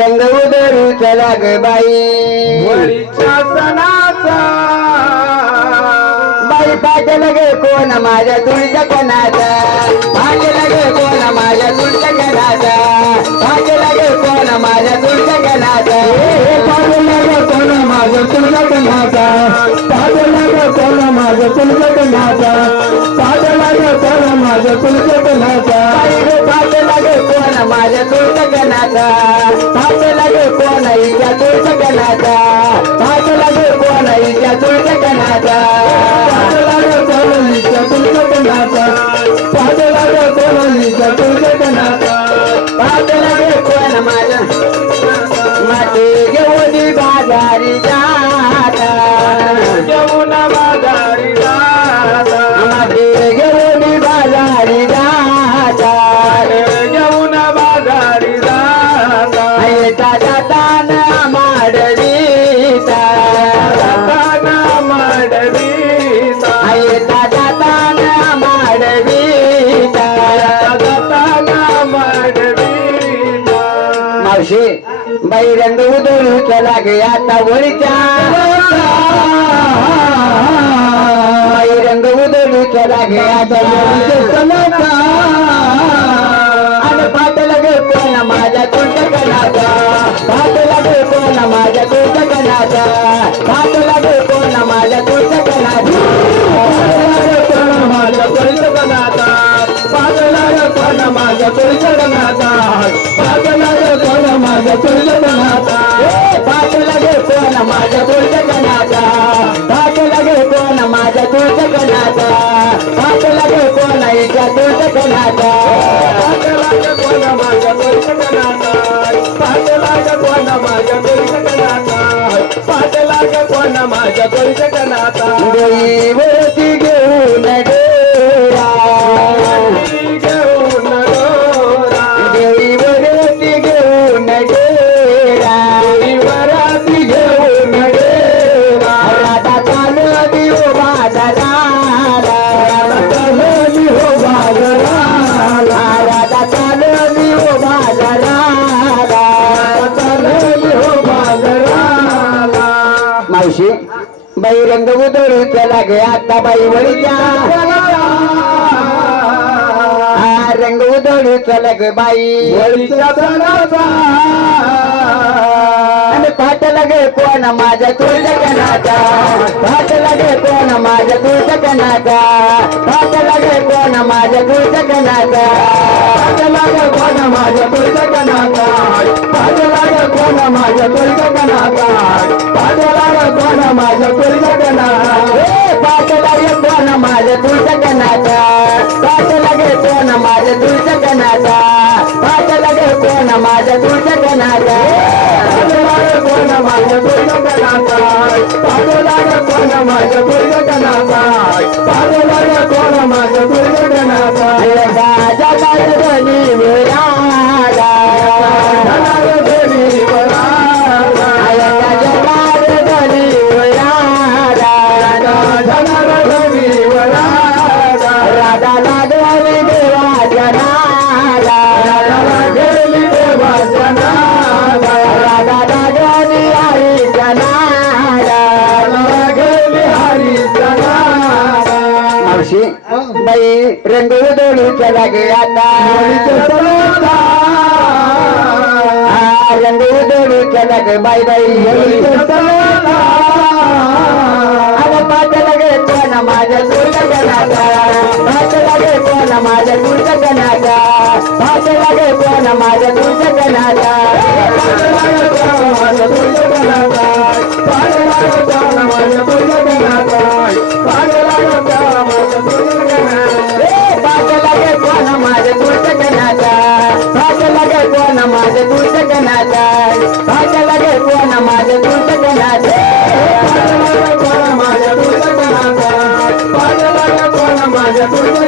ग बाई. वळीच्या सणाचा. बाई पाठल गे कोण माझ्या तुळच्या कणाचा पाठल गे कोण माझ्या तुळच्या कणाचा पाठल गे कोण माझ्या तुळच्या कणाचा पाठला ग कोण माझं तुझ्या कन्हाचा पाठला ग कोण माझं तुझ्या कन्हाचा पाठला ग कोण माझं तुझ्या कन्हाचा बाई गे पाठल गे कोण माझ्या तुळच्या कणाचा पाठल गे कोण इच्या तुळच्या कणाचा पाठल गे कोण इच्या तुळच्या कणाचा पाठला ग कोण हिच्या तुझ्या कन्हाचा मावशी बाई रंग उधळू चला गे आता वळीच्या बाई रंग उधळू चला गे आता वळीच्या आणि पाठ लगे कोण माझ्या तुझ्या कणाचा पाठ लगे कोण माझ्या तुझ्या कणाचा पाठ लगे कोण माझ्या तुझ्या कणाचा माझ्या तुळीच्या कणाचा पागला कोण माझ्या तुळीच्या कणाचा पागला कोण माझ्या बाई रंग उधळू चला गे आता बाई वळीच्या. रंग उधळू चला ग बाई. वळीच्या सणाचा. आणि पाठ लगे कोण माझ्या तुझ्या कणाचा पाठ लगे कोण माझ्या तुझ्या कणाचा पाठ लगे कोण माझ्या तुझ्या कणाचा पाठलाग कोण माझ्या तुळच्या कणाचा येतो ना माझ्या तुझ्या कणाचा पाठ लगे कोण माझ्या तुझ्या कणाचा पाठ लगे कोण माझ्या तुझ्या कणाचा पाठलाग कोण माझ्या तुळच्या कणाचा पाठलाग कोण माझ्या तुळच्या पाठला घेतो मावशी बाई रंग उधळूच्या लागे आता हा, रंग उधळूच्या लागे बाई बाई अरे पाठ लगे कोण माझ्या तुझ्या गणाचा पाठ लगे कोण माझ्या तुझ्या गणाचा पाठ लगे नमाज कोण माझ्या तुझ्या गणाचा पाठ लगे कोण माझ्या तुझ्या गणाचा माझ्या तुझ्या